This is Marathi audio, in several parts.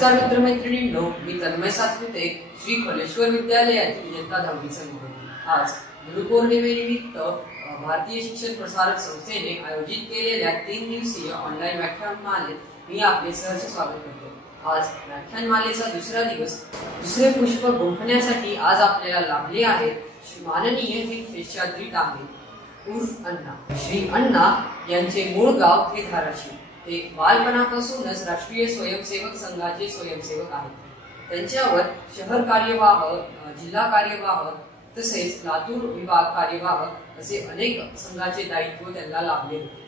नमस्कार मित्रमैत्रिणींनो, मी तन्मय सातपुते, श्री कलेश्वर विद्यालयातील इयत्ता 10वीचा विद्यार्थी. आज गुरुपौर्णिमेनिमित्त भारतीय शिक्षण प्रसारक संस्थेने आयोजित केलेल्या 3 दिवसीय ऑनलाईन व्याख्यानमालेत मी आपले सहर्ष स्वागत करतो. आज व्याख्यानमालेचा दुसरा दिवस. दुसरे पुष्प गुंफण्यासाठी आज आपल्याला लाभले आहेत माननीय श्री शेषाद्री टांगे उर्फ अण्णा. श्री अण्णा यांचे मूळ गाव हे धाराशिव. ते बालपणापासूनच राष्ट्रीय स्वयंसेवक संघाचे स्वयंसेवक आहेत. त्यांच्यावर शहर कार्यवाह, जिल्हा कार्यवाह तसेच लातूर विभाग कार्यवाह असे अनेक संघाचे दायित्व त्यांना लाभले होते.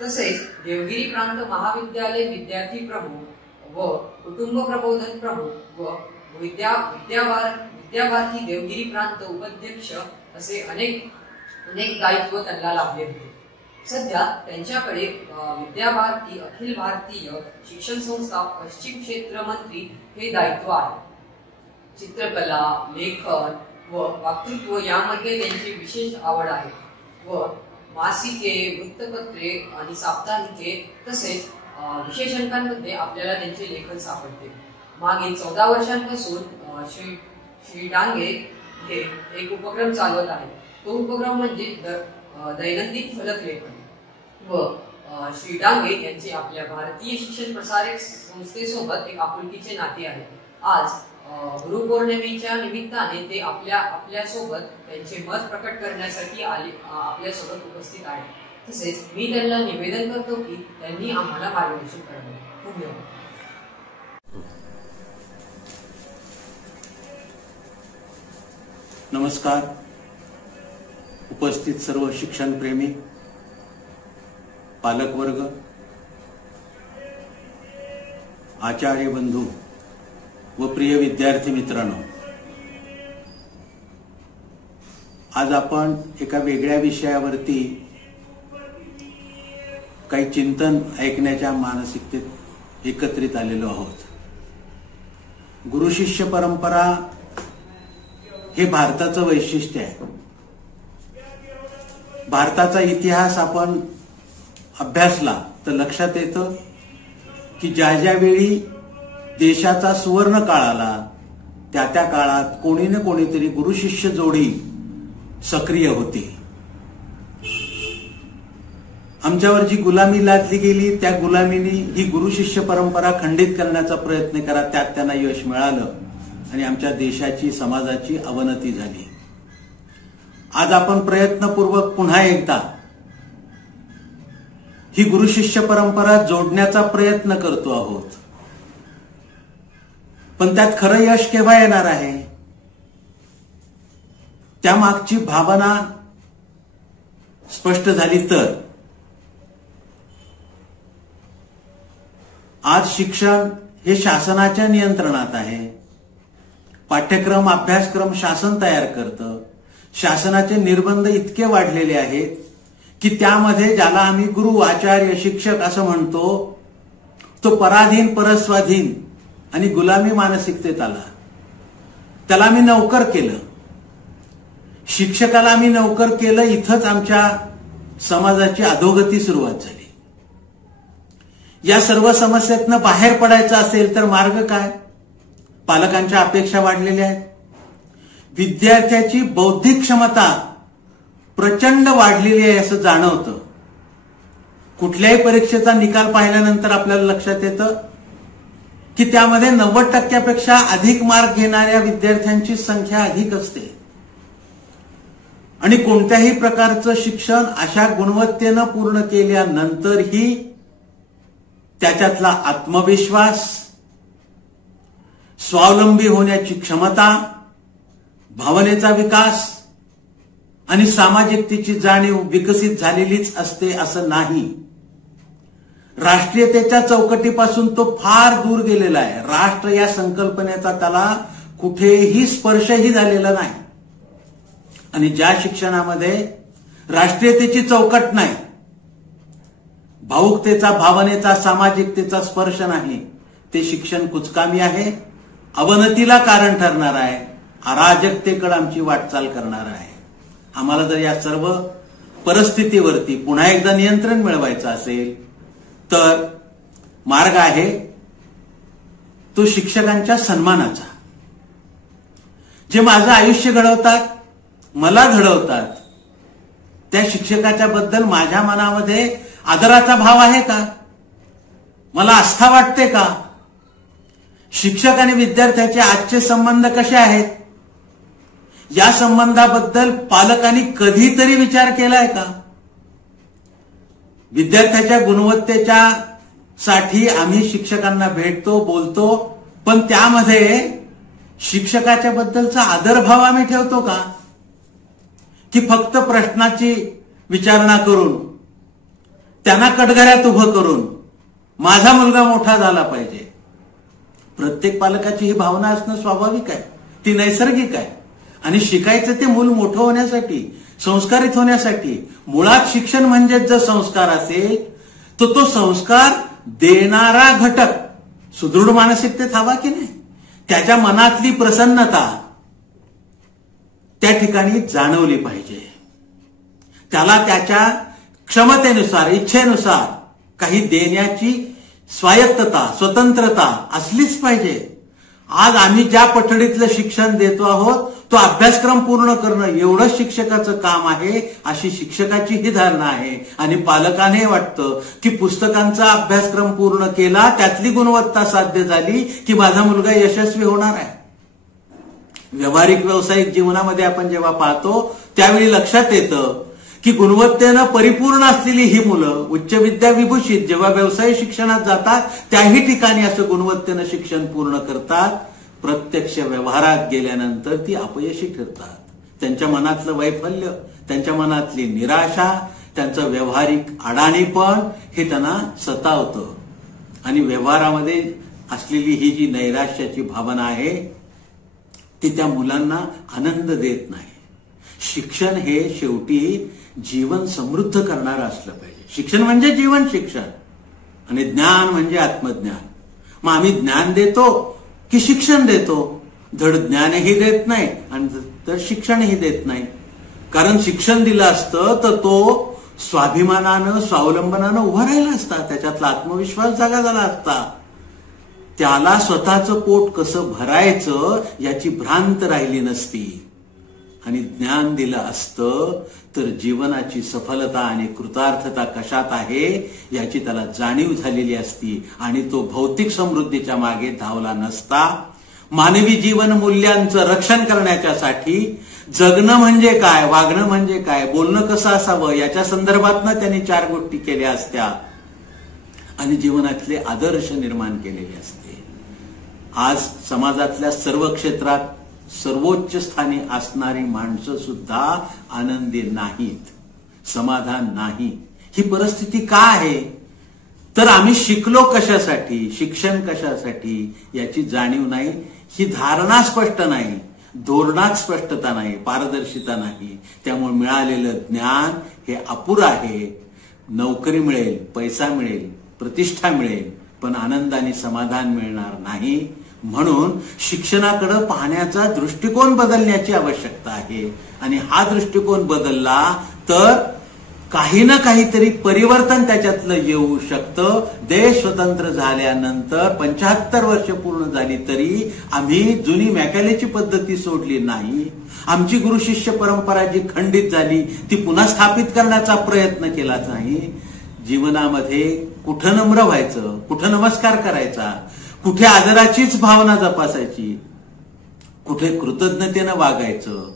तसेच देवगिरी प्रांत महाविद्यालय विद्यार्थी प्रमुख व कुटुंब प्रबोधन प्रमुख व विद्याभारती देवगिरी प्रांत उपाध्यक्ष असे अनेक दायित्व त्यांना लाभले होते. सध्या त्यांच्याकडे विद्याभारती अखिल भारतीय शिक्षण संस्था पश्चिम क्षेत्र मंत्री हे दायित्व आहे. चित्रकला, लेखन व वक्तृत्व यामध्ये त्यांची विशेष आवड आहे व मासिके, वृत्तपत्रे आणि साप्ताहिके तसेच विशेष अंकांमध्ये आपल्याला त्यांचे लेखन सापडते. मागील 14 वर्षांपासून श्री डांगे हे एक उपक्रम चालवत आहेत. तो उपक्रम म्हणजे दैनंदिन फलक लेखन व श्री डांगे यांचे आपल्या भारतीय शिक्षण प्रसारक संस्थेसोबत एक आपुलकीचे नाते आहे. आज गुरुपौर्णिमेच्या निमित्ताने ते आपल्या सोबत त्यांचे मत प्रकट करण्यासाठी आपल्या सोबत उपस्थित आहेत. तसेच मी त्यांना निवेदन करतो की त्यांनी आम्हाला मार्गदर्शन करावे. धन्यवाद. नमस्कार. उपस्थित सर्व शिक्षणप्रेमी पालकवर्ग, आचार्य बंधू व प्रिय विद्यार्थी मित्रांनो, आज आपण एका वेगळ्या विषयावरती काही चिंतन ऐकण्याच्या मानसिकतेत एकत्रित आलेलो आहोत. गुरु शिष्य परंपरा हे भारताचं वैशिष्ट्य आहे. भारताचा इतिहास आपण अभ्यासला तर लक्षात येतं की ज्या वेळी देशाचा सुवर्ण काळ आला त्या काळात कोणी ना कोणीतरी गुरु शिष्य जोडी सक्रिय होती. आमच्यावर जी गुलामी लादली गेली त्या गुलामीने ही गुरु शिष्य परंपरा खंडित करण्याचा प्रयत्न करा, त्यात त्यांना यश मिळालं आणि आमच्या देशाची, समाजाची अवनती झाली. आज आपण प्रयत्नपूर्वक पुन्हा एकदा ही गुरु शिष्य परंपरा जोडण्याचा प्रयत्न करतो आहोत. पण त्यात खरं यश केव्हा येणार आहे, त्यामागची भावना स्पष्ट झाली तर. आज शिक्षण हे शासनाच्या नियंत्रणात आहे. पाठ्यक्रम, अभ्यासक्रम शासन तयार करतं. शासनाचे निर्बंध इतके वाढलेले आहेत की त्यामध्ये ज्याला आम्ही गुरु, आचार्य, शिक्षक असं म्हणतो तो पराधीन, परस्वाधीन आणि गुलामी मानसिकतेत आला. त्याला आम्ही नौकर केलं, शिक्षकाला आम्ही नौकर केलं. इथंच आमच्या समाजाची अधोगती सुरुवात झाली. या सर्व समस्येतनं बाहेर पडायचं असेल तर मार्ग काय? पालकांच्या अपेक्षा वाढलेल्या आहेत. विद्यार्थ्याची बौद्धिक क्षमता प्रचंड वाढलेली आहे असं जाणवतं. कुठल्याही परीक्षेचा निकाल पाहिल्यानंतर आपल्याला लक्षात येतं की त्यामध्ये 90% अधिक मार्क घेणाऱ्या विद्यार्थ्यांची संख्या अधिक असते. आणि कोणत्याही प्रकारचं शिक्षण अशा गुणवत्तेनं पूर्ण केल्यानंतरही त्याच्यातला आत्मविश्वास, स्वावलंबी होण्याची क्षमता, भावनेचा विकास आणि सामाजिकतेची जाणीव विकसित झालेलीच असते असं नाही. राष्ट्रीयतेच्या चौकटीपासून तो फार दूर गेलेला आहे. राष्ट्र या संकल्पनेचा त्याला कुठेही स्पर्शही झालेला नाही. आणि ज्या शिक्षणामध्ये राष्ट्रीयतेची चौकट नाही, भावुकतेचा, भावनेचा, सामाजिकतेचा स्पर्श नाही, ते शिक्षण कुचकामी आहे, अवनतीला कारण ठरणार आहे, अराजकतेकडे आमची वाटचाल करणार आहे. आम्हाला जर या सर्व परिस्थितीवरती पुन्हा एकदा नियंत्रण मिळवायचं असेल तर मार्ग आहे तो शिक्षकांच्या सन्मानाचा. जे माझं आयुष्य घडवतात, मला घडवतात, त्या शिक्षकाच्या बद्दल माझ्या मनामध्ये आदराचा भाव आहे का? मला आस्था वाटते का? शिक्षक आणि विद्यार्थ्याचे आजचे संबंध कसे आहेत? या संबंधाबद्दल पालकांनी कधीतरी विचार केलाय का? विद्यार्थ्याच्या गुणवत्तेच्या साठी आम्ही शिक्षकांना भेटतो, बोलतो, पण त्यामध्ये शिक्षकाच्या बद्दलचा आदरभाव आम्ही ठेवतो का? की फक्त प्रश्नाची विचारणा करून, त्यांना कटघऱ्यात उभं करून माझा मुलगा मोठा झाला पाहिजे? प्रत्येक पालकाची ही भावना असणं स्वाभाविक आहे, ती नैसर्गिक आहे. आणि शिकायचं ते मूल मोठं होण्यासाठी, संस्कारित होण्यासाठी. मुळात शिक्षण म्हणजे जर संस्कार असेल तर तो संस्कार देणारा घटक सुदृढ मानसिकतेत हवा की नाही? त्याच्या मनातली प्रसन्नता त्या ठिकाणी जाणवली पाहिजे. त्याला त्याच्या क्षमतेनुसार, इच्छेनुसार काही देण्याची स्वायत्तता, स्वतंत्रता असलीच पाहिजे. आज आम्ही ज्या पठडीतलं शिक्षण देतो आहोत तो अभ्यासक्रम पूर्ण करणं एवढंच शिक्षकाचं काम आहे, अशी शिक्षकाची ही धारणा आहे. आणि पालकांनाही वाटतं की पुस्तकांचा अभ्यासक्रम पूर्ण केला, त्यातली गुणवत्ता साध्य झाली की माझा मुलगा यशस्वी होणार आहे. व्यावहारिक व्यावसायिक जीवनामध्ये आपण जेव्हा पाहतो त्यावेळी लक्षात येतं की गुणवत्तेनं परिपूर्ण असलेली ही मुलं, उच्च विद्या विभूषित, जेव्हा व्यवसाय शिक्षणात जातात त्याही ठिकाणी असं गुणवत्तेनं शिक्षण पूर्ण करतात. प्रत्यक्ष व्यवहारात गेल्यानंतर ती अपयशी ठरतात. त्यांच्या मनातलं वैफल्य, त्यांच्या मनातली निराशा, त्यांचं व्यावहारिक अडाणीपण हे त्यांना सतावतं. आणि व्यवहारामध्ये असलेली ही जी नैराश्याची भावना आहे ती त्या मुलांना आनंद देत नाही. शिक्षण हे शेवटी जीवन समृद्ध करणारं असलं पाहिजे. शिक्षण म्हणजे जीवन शिक्षण आणि ज्ञान म्हणजे आत्मज्ञान. मग आम्ही ज्ञान देतो की शिक्षण देतो? धड ज्ञानही देत नाही आणि तर शिक्षणही देत नाही. कारण शिक्षण दिलं असतं तर तो स्वाभिमानानं, स्वावलंबनानं उभा राहिला असता, त्याच्यातला आत्मविश्वास जागा झाला असता. त्याला स्वतःचं पोट कसं भरायचं याची भ्रांत राहिली नसती. आणि ज्ञान दिलं असतं तर जीवनाची सफलता आणि कृतार्थता कशात आहे याची त्याला जाणीव झालेली असती आणि तो भौतिक समृद्धीच्या मागे धावला नसता. मानवी जीवन मूल्यांचं रक्षण करण्याच्यासाठी जगणं म्हणजे काय, वागणं म्हणजे काय, बोलणं कसं असावं याच्या संदर्भातनं त्यांनी 4 गोष्टी केल्या असत्या आणि जीवनातले आदर्श निर्माण केलेले असते. आज समाजातल्या सर्व क्षेत्रात सर्वोच्च स्थानी असणारी माणसं सुद्धा आनंदी नाहीत, समाधान नाही. ही परिस्थिती का आहे? तर आम्ही शिकलो कशासाठी, शिक्षण कशासाठी याची जाणीव नाही, ही धारणा स्पष्ट नाही, धोरणात स्पष्टता नाही, पारदर्शिता नाही. त्यामुळे मिळालेलं ज्ञान हे अपुरं आहे. नोकरी मिळेल, पैसा मिळेल, प्रतिष्ठा मिळेल, पण आनंद आणि समाधान मिळणार नाही. म्हणून शिक्षणाकडे पाहण्याचा दृष्टिकोन बदलण्याची आवश्यकता आहे. आणि हा दृष्टिकोन बदलला तर काही ना काहीतरी परिवर्तन त्याच्यातलं येऊ शकतं. देश स्वतंत्र झाल्यानंतर 75 वर्ष पूर्ण झाली तरी आम्ही जुनी मॅकॅलेची पद्धती सोडली नाही. आमची गुरु शिष्य परंपरा जी खंडित झाली ती पुन्हा स्थापित करण्याचा प्रयत्न केला नाही. जीवनामध्ये कुठं नम्र व्हायचं, कुठं नमस्कार करायचा, कुठे आदराचीच भावना जपासायची, कुठे कृतज्ञतेनं वागायचं,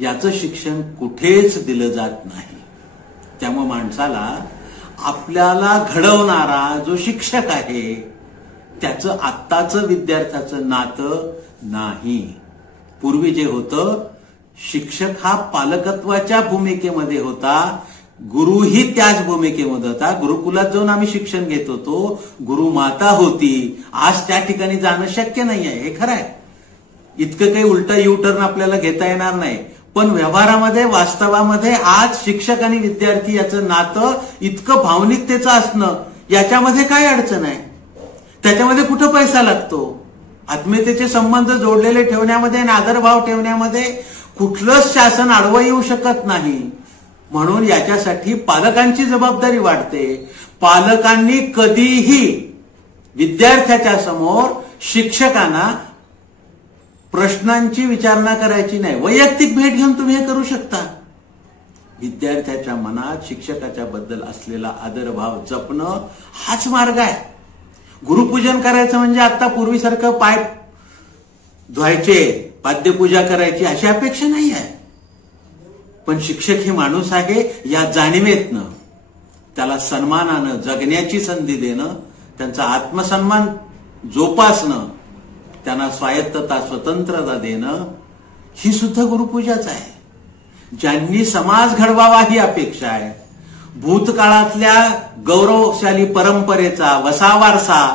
याचं शिक्षण कुठेच दिलं जात नाही. त्यामुळे माणसाला आपल्याला घडवणारा जो शिक्षक आहे त्याचं आत्ताचं विद्यार्थ्याचं नातं नाही. पूर्वी जे होतं, शिक्षक हा पालकत्वाच्या भूमिकेमध्ये होता, गुरुही त्याच भूमिकेमध्ये होता. गुरुकुलात जाऊन आम्ही शिक्षण घेत होतो, गुरुमाता होती. आज त्या ठिकाणी जाणं शक्य नाही आहे, हे खरं आहे. इतकं काही उलटा युटर्न आपल्याला घेता येणार नाही. पण व्यवहारामध्ये, वास्तवामध्ये आज शिक्षक आणि विद्यार्थी याचं नातं इतकं भावनिकतेचं असणं याच्यामध्ये काय अडचण आहे? त्याच्यामध्ये कुठं पैसा लागतो? आत्मीयतेचे संबंध जोडलेले ठेवण्यामध्ये आणि आदरभाव ठेवण्यामध्ये कुठलंच शासन आडवं येऊ शकत नाही. म्हणून याच्यासाठी पालकांची जबाबदारी वाढते. पालकांनी कधीही विद्यार्थ्याच्या समोर शिक्षकांना प्रश्नांची विचारणा करायची नाही, वैयक्तिक भेट घेऊन तुम्ही हे करू शकता. विद्यार्थ्याच्या मनात शिक्षकाच्या बद्दल असलेला आदरभाव जपणं हाच मार्ग आहे. गुरुपूजन करायचं म्हणजे आता पूर्वीसारखं पाय धुवायचे, पाद्यपूजा करायची अशी अपेक्षा नाही आहे. पण शिक्षक हे माणूस आहे या जाणीवेतनं त्याला सन्मानानं जगण्याची संधी देणं, त्यांचा आत्मसन्मान जोपासणं, त्यांना स्वायत्तता स्वतंत्रता देणं ही सुद्धा गुरुपूजाच आहे. ज्यांनी समाज घडवावा ही अपेक्षा आहे. भूतकाळातल्या गौरवशाली परंपरेचा वसावारसा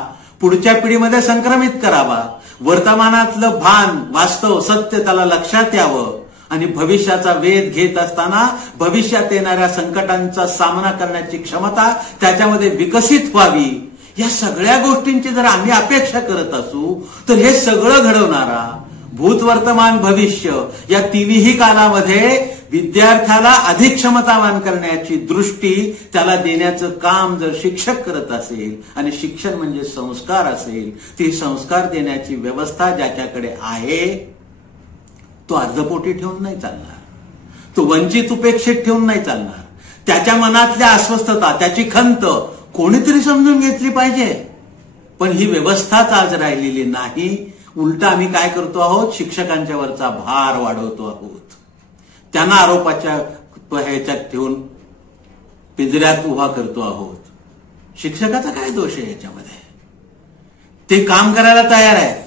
पुढच्या पिढीमध्ये संक्रमित करावा. वर्तमानातलं भान, वास्तव, सत्य त्याला लक्षात यावं आणि भविष्याचा वेध घेत असताना भविष्यात येणाऱ्या संकटांचा सामना करण्याची क्षमता त्याच्यामध्ये विकसित व्हावी. या सगळ्या गोष्टींची जर आम्ही अपेक्षा करत असू तर हे सगळं घडवणारा भूत, वर्तमान, भविष्य या तिन्ही कालामध्ये विद्यार्थ्याला अधिक क्षमतावान करण्याची दृष्टी त्याला देण्याचं काम जर शिक्षक करत असेल आणि शिक्षण म्हणजे संस्कार असेल, ती संस्कार देण्याची व्यवस्था ज्याच्याकडे आहे तो अर्धपोटी ठेवून नाही चालणार, तो वंचित उपेक्षित ठेवून नाही चालणार. त्याच्या मनातल्या अस्वस्थता, त्याची खंत कोणीतरी समजून घेतली पाहिजे. पण ही व्यवस्थाच आज राहिलेली नाही. उलटा आम्ही काय करतो आहोत, शिक्षकांच्या वरचा भार वाढवतो आहोत. त्यांना आरोपाच्या ह्याच्यात ठेवून पिंजऱ्यात उभा करतो आहोत. शिक्षकाचा काय दोष आहे याच्यामध्ये? ते काम करायला तयार आहेत,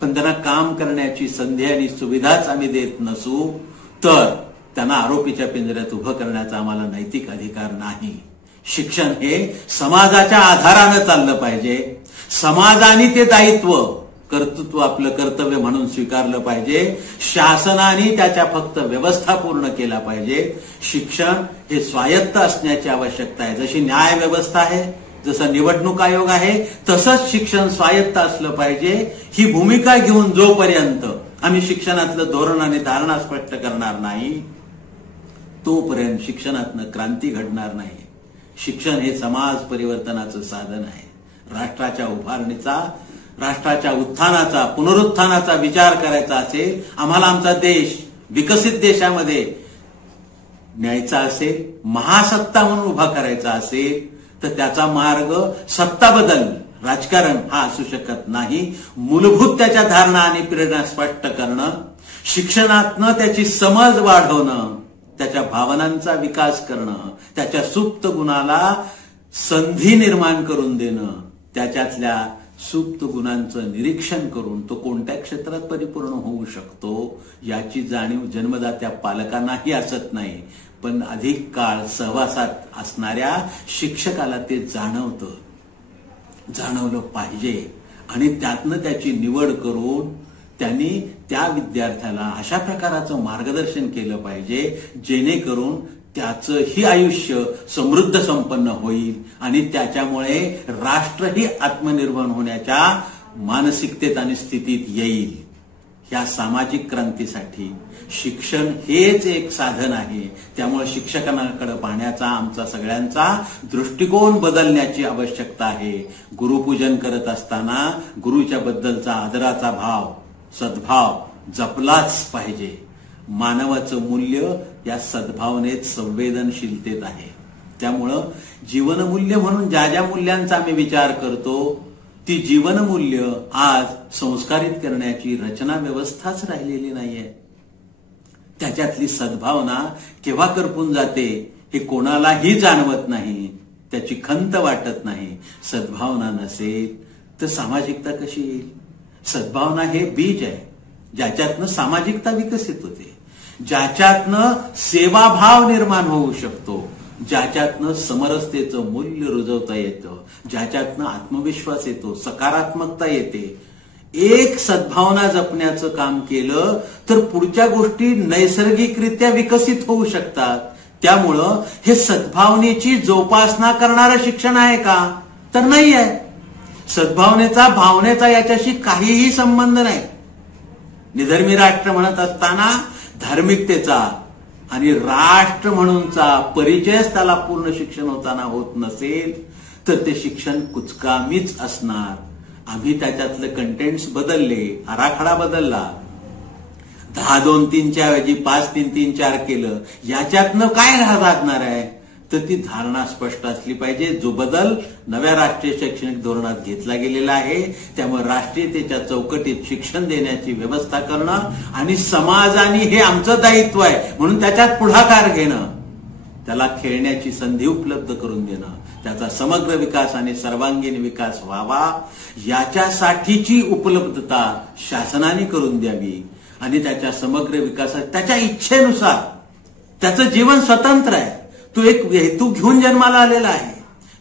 पण त्यांना काम करण्याची संधी आणि सुविधाच आम्ही देत नसू तर त्यांना आरोपीच्या पिंजऱ्यात उभं करण्याचा आम्हाला नैतिक अधिकार नाही. शिक्षण हे समाजाच्या आधारानं चाललं पाहिजे. समाजाने ते दायित्व, कर्तृत्व आपलं कर्तव्य म्हणून स्वीकारलं पाहिजे. शासनाने त्याच्या फक्त व्यवस्था पूर्ण केला पाहिजे. शिक्षण हे स्वायत्त असण्याची आवश्यकता आहे. जशी न्याय व्यवस्था आहे, जसं निवडणूक आयोग आहे, तसंच शिक्षण स्वायत्त असलं पाहिजे. ही भूमिका घेऊन जोपर्यंत आम्ही शिक्षणातलं धोरण आणि धारणा स्पष्ट करणार नाही तोपर्यंत शिक्षणातनं क्रांती घडणार नाही. शिक्षण हे समाज परिवर्तनाचं साधन आहे. राष्ट्राच्या उभारणीचा, राष्ट्राच्या उत्थानाचा, पुनरुत्थानाचा विचार करायचा असेल, आम्हाला आमचा देश विकसित देशामध्ये न्यायचा असेल, महासत्ता म्हणून उभा करायचा असेल तर त्याचा मार्ग सत्ता बदल, राजकारण हा असू शकत नाही. मूलभूत त्याच्या धारणा आणि प्रेरणा स्पष्ट करणं, शिक्षणातनं त्याची समज वाढवणं, त्याच्या भावनांचा विकास करणं, त्याच्या सुप्त गुणाला संधी निर्माण करून देणं, त्याच्यातल्या सुप्त गुणांचं निरीक्षण करून तो कोणत्या क्षेत्रात परिपूर्ण होऊ शकतो याची जाणीव जन्मदात्या पालकांनाही असत नाही, पण अधिक काळ सहवासात असणाऱ्या शिक्षकाला ते जाणवलं पाहिजे. आणि त्यातनं त्याची निवड करून त्यांनी त्या विद्यार्थ्याला अशा प्रकाराचं मार्गदर्शन केलं पाहिजे जेणेकरून त्याचंही आयुष्य समृद्ध संपन्न होईल आणि त्याच्यामुळे राष्ट्रही आत्मनिर्भर होण्याच्या मानसिकतेत आणि स्थितीत येईल. या सामाजिक क्रांतीसाठी शिक्षण हेच एक साधन आहे. त्यामुळे शिक्षकांकडे पाहण्याचा आमचा सगळ्यांचा दृष्टिकोन बदलण्याची आवश्यकता आहे. गुरुपूजन करत असताना गुरुच्या बद्दलचा आदराचा भाव, सद्भाव जपलाच पाहिजे. मानवाचं मूल्य या सद्भावनेत, संवेदनशीलतेत आहे. त्यामुळं जीवनमूल्य म्हणून ज्या ज्या मूल्यांचा आम्ही विचार करतो ती जीवनमूल्य आज संस्कारित करण्याची रचना व्यवस्थाच राहिलेली नाहीये. त्याच्यातली सद्भावना केव्हा करपून जाते हे कोणालाही जाणवत नाही, त्याची खंत वाटत नाही. सद्भावना नसेल तर सामाजिकता कशी येईल? सद्भावना हे बीज आहे ज्याच्यातनं सामाजिकता विकसित होते, ज्याच्यातनं सेवाभाव निर्माण होऊ शकतो, ज्याच्यातनं समरसतेचं मूल्य रुजवता येतं, ज्याच्यातनं आत्मविश्वास येतो, सकारात्मकता येते. एक सद्भावना जपण्याचं काम केलं तर पुढच्या गोष्टी नैसर्गिकरित्या विकसित होऊ शकतात. त्यामुळं हे सद्भावनेची जोपासना करणारं शिक्षण आहे का? तर नाही आहे. सद्भावनेचा, भावनेचा याच्याशी काहीही संबंध नाही. निधर्मी राष्ट्र म्हणत असताना धार्मिकतेचा आणि राष्ट्र म्हणूनचा परिचयच त्याला पूर्ण शिक्षण होताना होत नसेल तर ते शिक्षण कुचकामीच असणार. आम्ही त्याच्यातले कंटेंट्स बदलले, आराखडा बदलला, 10-2-3 च्या ऐवजी 5-3-3-4 केलं, याच्यातनं काय राहणार आहे? तर ती धारणा स्पष्ट असली पाहिजे. जो बदल नव्या राष्ट्रीय शैक्षणिक धोरणात घेतला गेलेला आहे, त्यामुळे राष्ट्रीयतेच्या चौकटीत शिक्षण देण्याची व्यवस्था करणं आणि समाजाने हे आमचं दायित्व आहे म्हणून त्याच्यात पुढाकार घेणं, त्याला खेळण्याची संधी उपलब्ध करून देणं, त्याचा समग्र विकास आणि सर्वांगीण विकास व्हावा, याच्यासाठीची उपलब्धता शासनाने करून द्यावी आणि त्याच्या समग्र विकासात त्याच्या इच्छेनुसार, त्याचं जीवन स्वतंत्र आहे, तो एक हेतू घेऊन जन्माला आलेला आहे,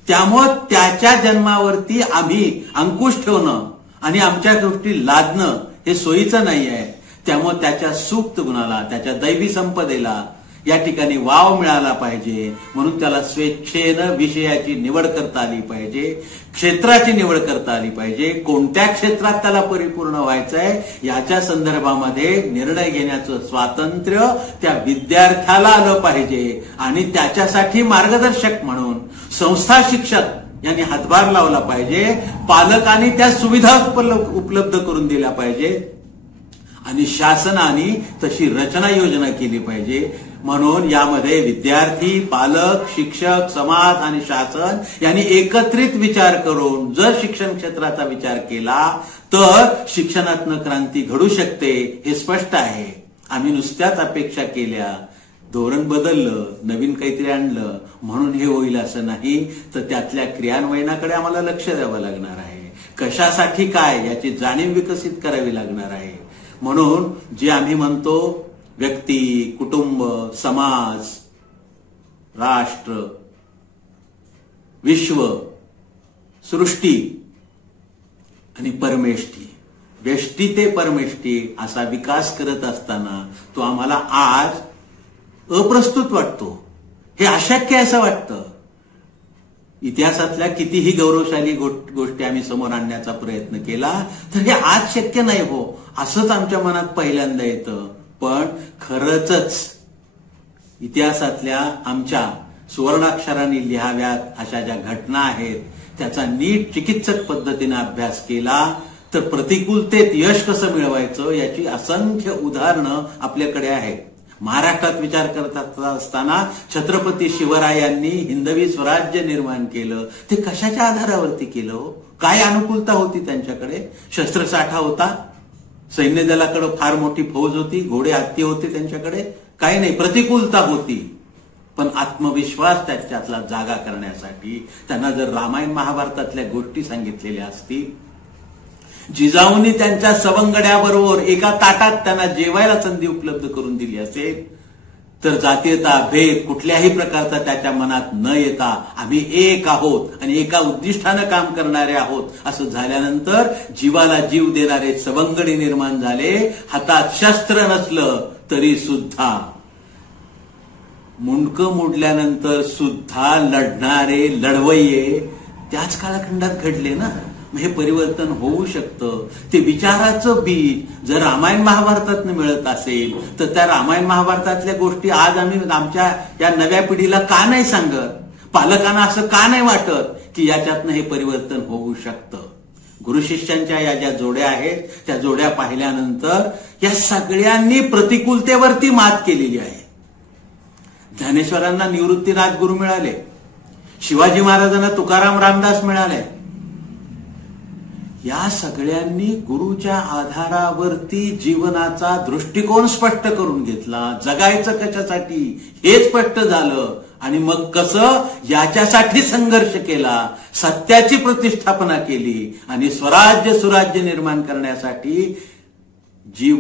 त्यामुळे त्याच्या जन्मावरती आम्ही अंकुश ठेवणं आणि आमच्या गोष्टी लादणं हे सोयीचं नाही आहे. त्यामुळे त्याच्या सुप्त गुणाला, त्याच्या दैवी संपदेला या ठिकाणी वाव मिळाला पाहिजे, म्हणून त्याला स्वेच्छेनं विषयाची निवड करता आली पाहिजे, क्षेत्राची निवड करता आली पाहिजे, कोणत्या क्षेत्रात त्याला परिपूर्ण व्हायचंय याच्या संदर्भामध्ये निर्णय घेण्याचं स्वातंत्र्य त्या विद्यार्थ्याला आलं पाहिजे आणि त्याच्यासाठी मार्गदर्शक म्हणून संस्था शिक्षक यांनी हातभार लावला पाहिजे, पालकांनी त्या सुविधा उपलब्ध करून दिल्या पाहिजे आणि शासनाने तशी रचना योजना केली पाहिजे. म्हणून यामध्ये विद्यार्थी, पालक, शिक्षक, समाज आणि शासन यांनी एकत्रित विचार करून जर शिक्षण क्षेत्राचा विचार केला तर शिक्षणातनं क्रांती घडू शकते, हे स्पष्ट आहे. आम्ही नुसत्याच अपेक्षा केल्या, धोरण बदललं, नवीन काहीतरी आणलं म्हणून हे होईल असं नाही, तर त्यातल्या क्रियान्वयनाकडे आम्हाला लक्ष द्यावं लागणार आहे. कशासाठी काय याची जाणीव विकसित करावी लागणार आहे. म्हणून जे आम्ही म्हणतो व्यक्ती, कुटुंब, समाज, राष्ट्र, विश्व, सृष्टी आणि परमेष्ठी, व्यष्टी ते परमेष्ठी असा विकास करत असताना तो आम्हाला आज अप्रस्तुत वाटतो, हे अशक्य आहे असं वाटतं. इतिहासातल्या कितीही गौरवशाली गोष्टी आम्ही समोर आणण्याचा प्रयत्न केला तर हे आज शक्य नाही हो असंच आमच्या मनात पहिल्यांदा येतं. पण खरंच इतिहासातल्या आमच्या सुवर्णाक्षरांनी लिहाव्यात अशा ज्या घटना आहेत त्याचा नीट चिकित्सक पद्धतीने अभ्यास केला तर प्रतिकूलतेत यश कसं मिळवायचं याची असंख्य उदाहरणं आपल्याकडे आहेत. महाराष्ट्रात विचार करत असताना छत्रपती शिवरायांनी हिंदवी स्वराज्य निर्माण केलं, ते कशाच्या आधारावरती केलं हो? काय अनुकूलता होती त्यांच्याकडे? शस्त्रसाठा होता, सैन्य दलाकडे फार मोठी फौज होती, घोडे हत्ती होते त्यांच्याकडे? काही नाही, प्रतिकूलता होती. पण आत्मविश्वास त्याच्यातला जागा करण्यासाठी त्यांना जर रामायण महाभारतातल्या गोष्टी सांगितलेल्या असतील, जिजाऊंनी त्यांच्या सवंगड्याबरोबर एका ताटात त्यांना जेवायला संधी उपलब्ध करून दिली असेल तर जातीयता, भेद कुठल्याही प्रकारचा त्याच्या मनात न येता आम्ही एक आहोत आणि एका उद्दिष्टानं काम करणारे आहोत असं झाल्यानंतर जीवाला जीव देणारे सवंगडी निर्माण झाले. हातात शस्त्र नसलं तरी सुद्धा, मुंडकं मोडल्यानंतर सुद्धा लढणारे लढवय्ये त्याच कालखंडात घडले ना. हे परिवर्तन होऊ शकतं. ते विचाराचं बीज जर रामायण महाभारतातनं मिळत असेल तर त्या रामायण महाभारतातल्या गोष्टी आज आम्ही आमच्या या नव्या पिढीला का नाही सांगत? पालकांना असं का नाही वाटत की याच्यातनं हे परिवर्तन होऊ शकतं? गुरु शिष्यांच्या या ज्या जोड्या आहेत त्या जोड्या पाहिल्यानंतर या सगळ्यांनी प्रतिकूलतेवरती मात केलेली आहे. ज्ञानेश्वरांना निवृत्ती राजगुरू मिळाले, शिवाजी महाराजांना तुकाराम रामदास मिळाले. या सगळ्यांनी गुरुच्या आधारावरती जीवनाचा दृष्टिकोन स्पष्ट करून घेतला. जगायचं कशासाठी हे स्पष्ट झालं आणि मग कसं याच्यासाठी संघर्ष केला, सत्याची प्रतिष्ठापना केली आणि स्वराज्य सुराज्य निर्माण करण्यासाठी जीव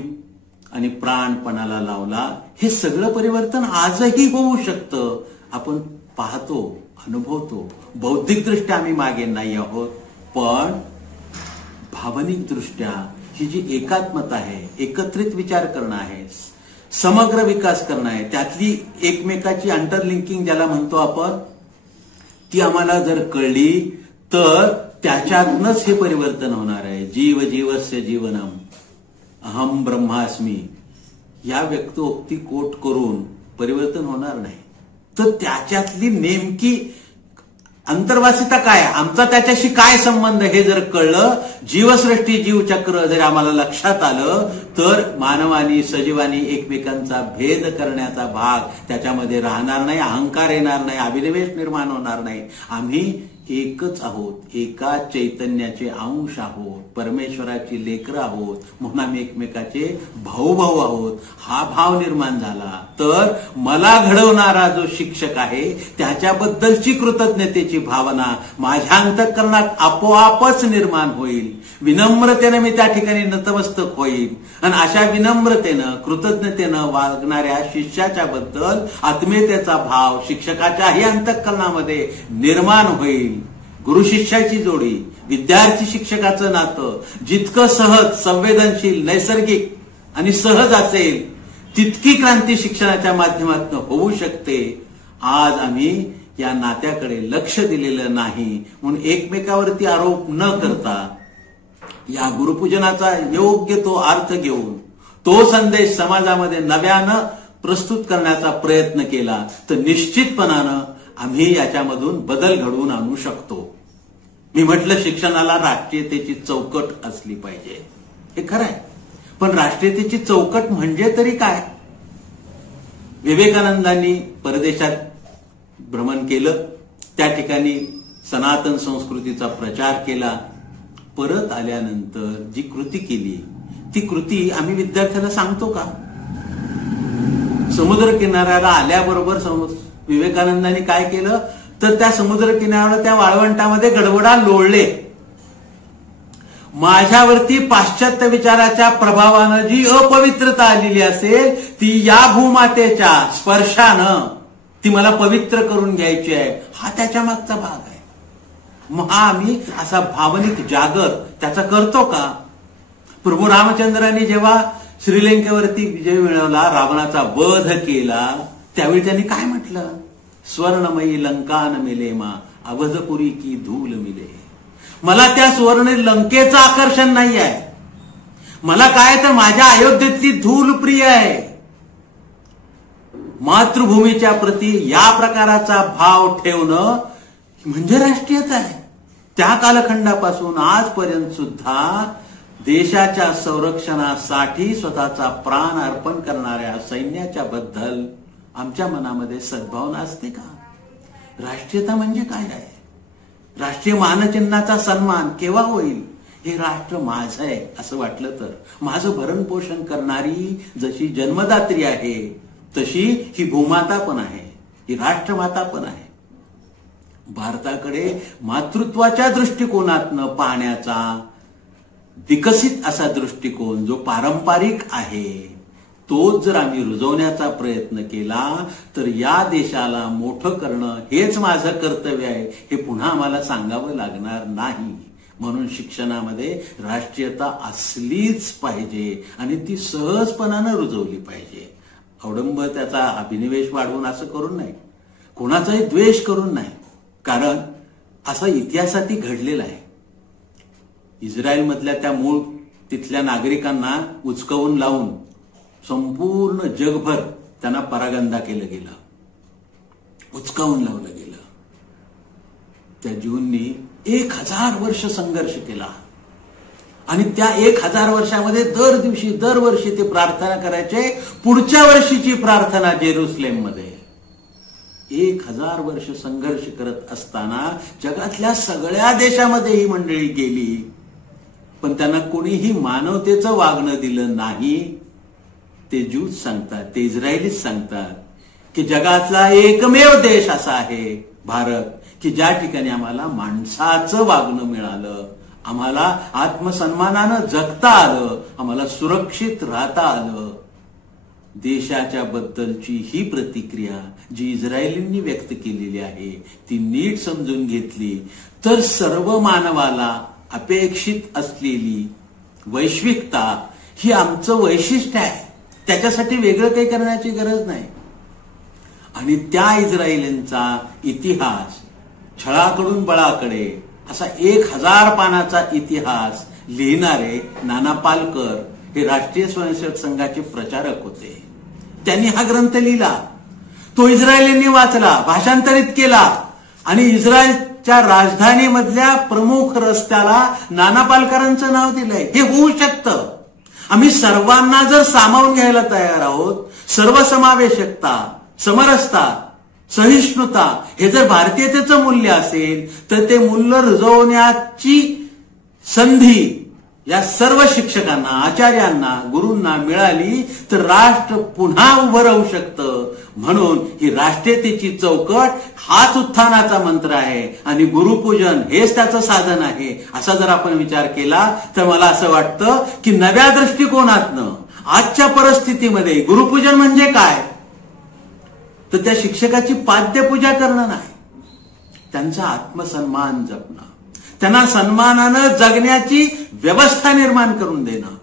आणि प्राणपणाला लावला. हे सगळं परिवर्तन आजही होऊ शकतं. आपण पाहतो, अनुभवतो. बौद्धिकदृष्ट्या आम्ही मागे नाही आहोत, पण भावनिक दृष्ट्या ही जी एकात्मता आहे, एकत्रित विचार करणं आहे, समग्र विकास करणं आहे, त्यातली एकमेकाची अंतरलिंकिंग ज्याला म्हणतो आपण, ती आम्हाला जर कळली तर त्याच्यातनंच हे परिवर्तन होणार आहे. जीव जीवस्य जीवनम अहम ब्रह्मास्मी या व्यक्तोक्ती कोट करून परिवर्तन होणार नाही. तर त्याच्यातली नेमकी अंतर्वासिता काय, आमचा त्याच्याशी काय संबंध हे जर कळलं, जीवसृष्टी जीवचक्र जर आम्हाला लक्षात आलं, तर मानवानी सजीवानी एकमेकांचा भेद करण्याचा भाग त्याच्यामध्ये राहणार नाही, अहंकार येणार नाही, अभिनिवेश निर्माण होणार नाही. आम्ही एकच आहोत, एका चैतन्याचे अंश आहोत, परमेश्वराची लेकरं आहोत, म्हणून आम्ही एकमेकाचे भाऊ भाऊ आहोत. हा भाव निर्माण झाला तर मला घडवणारा जो शिक्षक आहे त्याच्याबद्दलची कृतज्ञतेची भावना माझ्या अंतःकरणात आपोआपच निर्माण होईल. विनम्रतेनं मी त्या ठिकाणी नतमस्तक होईल आणि अशा विनम्रतेनं कृतज्ञतेनं वागणाऱ्या शिष्याच्या बद्दल आत्मीयतेचा भाव शिक्षकाच्याही अंतःकरणामध्ये निर्माण होईल. गुरु शिष्याची जोडी, विद्यार्थी शिक्षकाचं नातं जितकं सहज, संवेदनशील, नैसर्गिक आणि सहज असेल तितकी क्रांती शिक्षणाच्या माध्यमातून होऊ शकते. आज आम्ही या नात्याकडे लक्ष दिलेलं नाही, म्हणून एकमेकावरती आरोप न करता या गुरुपूजनाचा योग्य तो अर्थ घेऊन तो संदेश समाजामध्ये नव्यानं प्रस्तुत करण्याचा प्रयत्न केला तर निश्चितपणानं आम्ही याच्यामधून बदल घडवून आणू शकतो. मी म्हटलं शिक्षणाला राष्ट्रीयतेची चौकट असली पाहिजे, हे खरं आहे, पण राष्ट्रीयतेची चौकट म्हणजे तरी काय? विवेकानंदांनी परदेशात भ्रमण केलं, त्या ठिकाणी सनातन संस्कृतीचा प्रचार केला. परत आल्यानंतर जी कृती केली ती कृती आम्ही विद्यार्थ्याला सांगतो का? समुद्र किनाऱ्याला आल्याबरोबर विवेकानंदांनी काय केलं तर त्या समुद्र किनाऱ्याला त्या वाळवंटामध्ये गडबडा लोळले. माझ्यावरती पाश्चात्य विचाराच्या प्रभावानं जी अपवित्रता आलेली असेल ती या भूमातेच्या स्पर्शानं ती मला पवित्र करून घ्यायची आहे, हा त्याच्या मागचा भाग आहे. मग हा आम्ही असा भावनिक जागर त्याचा करतो का? प्रभू रामचंद्रांनी जेव्हा श्रीलंकेवरती विजय मिळवला, रावणाचा वध केला, त्यावेळी त्यांनी काय म्हटलं? स्वर्णमयी लंका न मिले मा अवधपुरी की धूल मिले. मला त्या स्वर्ण लंकेचं आकर्षण नाही आहे, मला काय तर माझ्या अयोध्येतली धूल प्रिय आहे. मातृभूमीच्या प्रती या प्रकाराचा भाव ठेवणं म्हणजे राष्ट्रीयता आहे. त्या कालखंडापासून आजपर्यंत सुद्धा देशाच्या संरक्षणासाठी स्वतःचा प्राण अर्पण करणाऱ्या सैन्याच्या बद्दल आमच्या मनामध्ये सद्भावना असते का? राष्ट्रीयता म्हणजे काय आहे? राष्ट्रीय मानचिन्हाचा सन्मान केव्हा होईल? हे राष्ट्र माझं आहे असं वाटलं तर. माझं भरण पोषण करणारी जशी जन्मदात्री आहे तशी ही भूमाता पण आहे, ही राष्ट्रमाता पण आहे. भारताकडे मातृत्वाच्या दृष्टिकोनातनं पाहण्याचा विकसित असा दृष्टिकोन जो पारंपरिक आहे तोच जर आम्ही रुजवण्याचा प्रयत्न केला तर या देशाला मोठं करणं हेच माझं कर्तव्य आहे हे पुन्हा आम्हाला सांगावं लागणार नाही. म्हणून शिक्षणामध्ये राष्ट्रीयता असलीच पाहिजे आणि ती सहजपणानं रुजवली पाहिजे. अवडंब त्याचा अभिनिवेश वाढवून असं करून नाही, कोणाचाही द्वेष करून नाही, कारण असं इतिहासात घडलेलं आहे. इस्रायलमधल्या त्या मूळ तिथल्या नागरिकांना उचकवून लावून संपूर्ण जगभर त्यांना परागंदा केलं गेलं, उचकावून लावलं गेलं. त्या ज्यूंनी 1000 वर्ष संघर्ष केला आणि त्या 1000 वर्षामध्ये दरवर्षी ते प्रार्थना करायचे. पुढच्या वर्षीची प्रार्थना जेरुसलेममध्ये. 1000 वर्ष संघर्ष करत असताना जगातल्या सगळ्या देशामध्ये ही मंडळी गेली, पण त्यांना कोणीही मानवतेचं वागणं दिलं नाही. ते ज्यूच सांगतात, ते इस्रायलीच सांगतात की जगातला एकमेव देश असा आहे भारत की ज्या ठिकाणी आम्हाला माणसाचं वागणं मिळालं, आम्हाला आत्मसन्मानानं जगता आलं, आम्हाला सुरक्षित राहता आलं. देशाच्या बद्दलची ही प्रतिक्रिया जी इस्रायलींनी व्यक्त केलेली आहे ती नीट समजून घेतली तर सर्व मानवाला अपेक्षित असलेली वैश्विकता ही आमचं वैशिष्ट्य आहे. त्याच्यासाठी वेगळं काही करण्याची गरज नाही. आणि त्या इस्रायलींचा इतिहास छळाकडून बळाकडे असा 1000 पानाचा इतिहास लिहिणारे नाना पालकर हे राष्ट्रीय स्वयंसेवक संघाचे प्रचारक होते. त्यांनी हा ग्रंथ लिहिला, तो इस्रायलींनी वाचला, भाषांतरित केला आणि इस्रायल च्या राजधानीमधल्या प्रमुख रस्त्याला नाना पालकरांचं नाव दिलंय. हे होऊ शकतं. आम्ही सर्वांना जर सामावून घ्यायला तयार आहोत, सर्वसमावेशकता, समरसता, सहिष्णुता हे जर भारतीयतेचं मूल्य असेल तर ते मूल्य रुजवण्याची संधी या सर्व शिक्षकांना, आचार्यांना, गुरूंना मिळाली तर राष्ट्र पुन्हा उभं राहू शकतं. म्हणून ही राष्ट्रीयतेची चौकट हाच उत्थानाचा मंत्र आहे आणि गुरुपूजन हेच त्याचं साधन आहे. असा जर आपण विचार केला तर मला असं वाटतं की नव्या दृष्टिकोनातनं आजच्या परिस्थितीमध्ये गुरुपूजन म्हणजे काय, तर त्या शिक्षकाची पाद्यपूजा करणं नाही, त्यांचा आत्मसन्मान जपणं, त्यांना सन्मानानं जगण्याची व्यवस्था निर्माण करून देणं,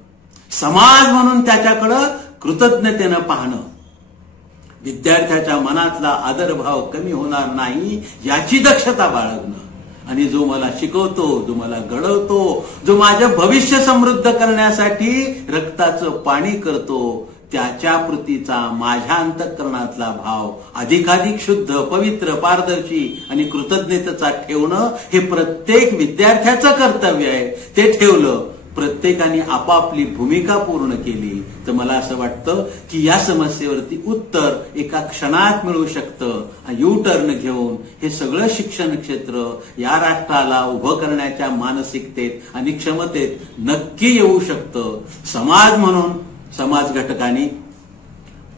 समाज म्हणून त्याच्याकडं कृतज्ञतेनं पाहणं, विद्यार्थ्याच्या मनातला आदरभाव कमी होणार नाही याची दक्षता बाळगणं आणि जो मला शिकवतो, जो मला घडवतो, जो माझं भविष्य समृद्ध करण्यासाठी रक्ताचं पाणी करतो, त्याच्या प्रतीचा माझ्या अंतःकरणातला भाव अधिकाधिक शुद्ध, पवित्र, पारदर्शी आणि कृतज्ञतेचा ठेवणं हे प्रत्येक विद्यार्थ्याचं कर्तव्य आहे. ते ठेवलं, प्रत्येकाने आपापली भूमिका पूर्ण केली तर मला असं वाटतं की या समस्येवरती उत्तर एका क्षणात मिळू शकतं. यू टर्न घेऊन हे सगळं शिक्षण क्षेत्र या राष्ट्राला उभं करण्याच्या मानसिकतेत आणि क्षमतेत नक्की येऊ शकतं. समाज म्हणून समाज घटकांनी,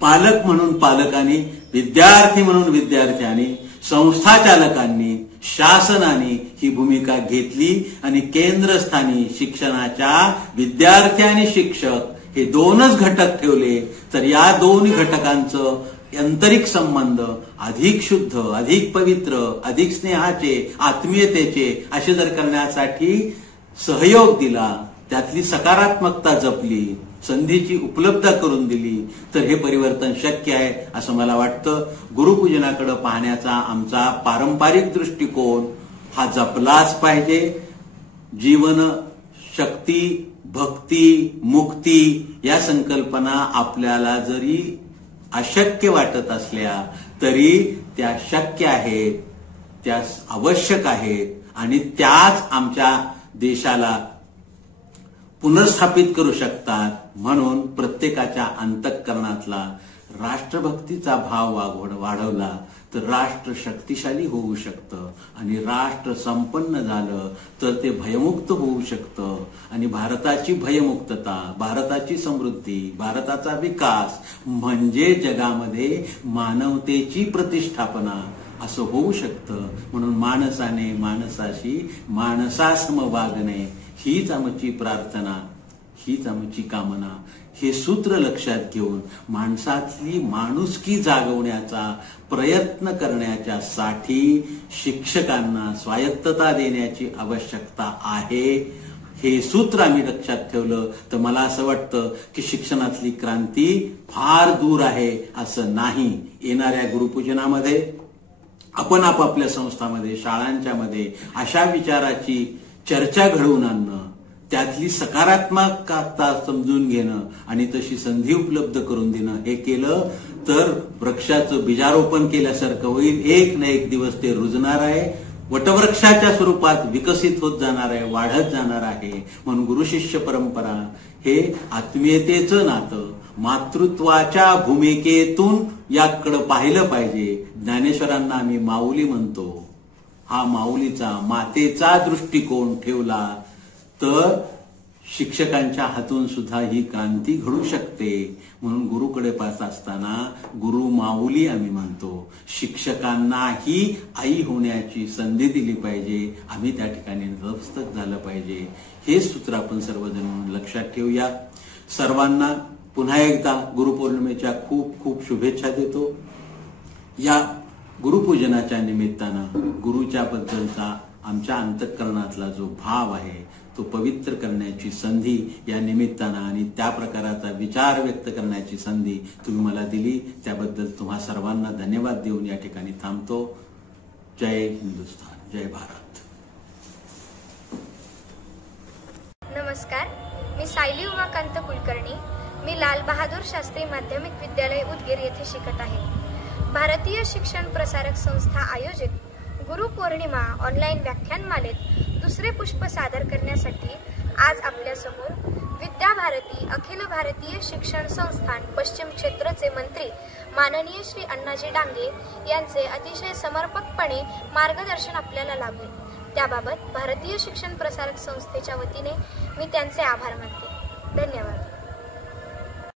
पालक म्हणून पालकांनी, विद्यार्थी म्हणून विद्यार्थ्यांनी, संस्था चालकांनी, शासनाने ही भूमिका घेतली आणि केंद्रस्थानी शिक्षणाच्या विद्यार्थी आणि शिक्षक हे दोनच घटक ठेवले तर या दोन घटकांचं आंतरिक संबंध अधिक शुद्ध, अधिक पवित्र, अधिक स्नेहाचे, आत्मीयतेचे असे जर करण्यासाठी सहयोग दिला, त्यातली सकारात्मकता जपली, संधीची उपलब्ध करून दिली तर हे परिवर्तन शक्य आहे असं मला वाटतं. गुरुपूजनाकडे पाहण्याचा आमचा पारंपरिक दृष्टिकोन हा जपलाच पाहिजे. जीवन, शक्ती, भक्ती, मुक्ती या संकल्पना आपल्याला जरी अशक्य वाटत असल्या तरी त्या शक्य आहेत, त्या आवश्यक आहेत आणि त्याच आमच्या देशाला पुनर्स्थापित करू शकतात. म्हणून प्रत्येकाच्या अंतःकरणातला राष्ट्रभक्तीचा भाव वाढवला तर राष्ट्र शक्तिशाली होऊ शकतं आणि राष्ट्र संपन्न झालं तर ते भयमुक्त होऊ शकतं आणि भारताची भयमुक्तता, भारताची समृद्धी, भारताचा विकास म्हणजे जगामध्ये मानवतेची प्रतिष्ठापना असं होऊ शकतं. म्हणून माणसाने माणसाशी माणसासम वागणे हीच आमची प्रार्थना, हीच आमची कामना. हे सूत्र लक्षात घेऊन माणसातली माणुसकी जागवण्याचा प्रयत्न करण्याच्यासाठी शिक्षकांना स्वायत्तता देण्याची आवश्यकता आहे. हे सूत्र आम्ही लक्षात ठेवलं तर मला असं वाटतं की शिक्षणातली क्रांती फार दूर आहे असं नाही. येणाऱ्या गुरुपूजनामध्ये आपण आपापल्या संस्थांमध्ये, शाळांच्या मध्ये अशा विचाराची चर्चा घडवून आणणं, त्यातली सकारात्मकता समजून घेणं आणि तशी संधी उपलब्ध करून देणं, हे केलं तर वृक्षाचं बीजारोपण केल्यासारखं होईल. एक ना एक दिवस ते रुजणार आहे, वटवृक्षाच्या स्वरूपात विकसित होत जाणार आहे, वाढत जाणार आहे. म्हणून गुरुशिष्य परंपरा हे आत्मीयतेचं नातं मातृत्वाच्या भूमिकेतून याकडे पाहिलं पाहिजे. ज्ञानेश्वरांना आम्ही माऊली म्हणतो. हा माऊलीचा, मातेचा दृष्टिकोन ठेवला तर शिक्षकांच्या हातून सुद्धा ही क्रांती घडू शकते. म्हणून गुरुकडे पाहत असताना गुरु माऊली आम्ही म्हणतो. शिक्षकांनाही आई होण्याची संधी दिली पाहिजे, आम्ही त्या ठिकाणी नतमस्तक झालं पाहिजे. हे सूत्र आपण सर्वजण लक्षात ठेवूया. सर्वांना पुन्हा एकदा गुरुपौर्णिमेच्या खूप खूप शुभेच्छा देतो. या गुरुपूजनाच्या निमित्तानं गुरुच्या बद्दलचा आमच्या अंतःकरणातला जो भाव आहे तो पवित्र करण्याची संधी या निमित्तानं आणि त्या प्रकाराचा विचार व्यक्त करण्याची संधी तुम्ही मला दिली, त्याबद्दल तुम्हा सर्वांना धन्यवाद देऊन या ठिकाणी थांबतो. जय हिंदुस्थान, जय भारत. नमस्कार, मी सायली उमाकांत कुलकर्णी. मी लाल बहादूर शास्त्री माध्यमिक विद्यालय उदगीर येथे शिकत आहे. भारतीय शिक्षण प्रसारक संस्था आयोजित गुरुपौर्णिमा ऑनलाईन व्याख्यानमालेत दुसरे पुष्प सादर करण्यासाठी आज आपल्यासमोर विद्याभारती अखिल भारतीय शिक्षण संस्थान पश्चिम क्षेत्रचे मंत्री माननीय श्री अण्णाजी डांगे यांचे अतिशय समर्पकपणे मार्गदर्शन आपल्याला लाभले। त्याबाबत भारतीय शिक्षण प्रसारक संस्थेच्या वतीने मी त्यांचे आभार मानते। धन्यवाद।